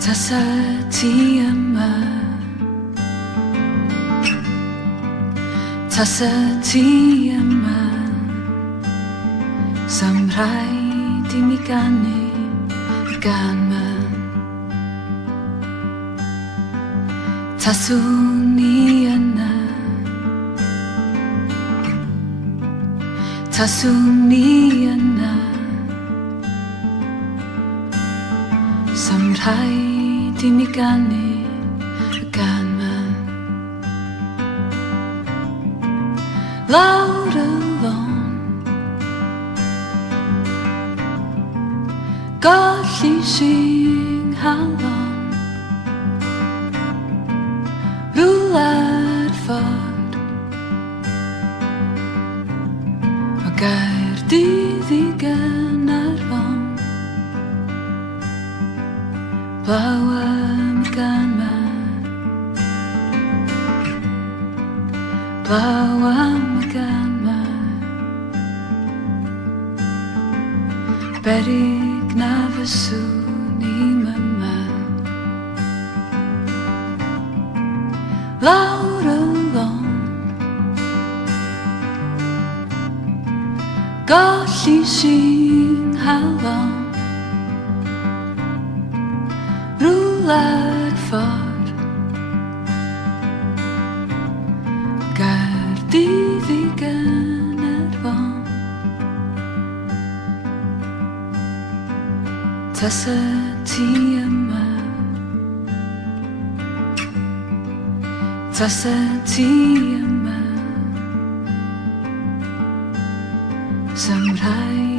Tasa ti yma Tasa ti yma Sam rhaid I mi ganu gan man Taswn I yna Taswn I yna Sam rhaid I mi ganu gan man Lawr y lôn Golli sy'n halon Rwla'r ffordd O Gaerdydd I Gaernarfon Blaw am gan man Blaw am gan man Berig na fyswn I myma Lawr y lôn Golli sy'n halon Rwla'r ffordd Gaerdydd I Gaernarfon Tasa ti yma Tasa ti yma Sam rhaid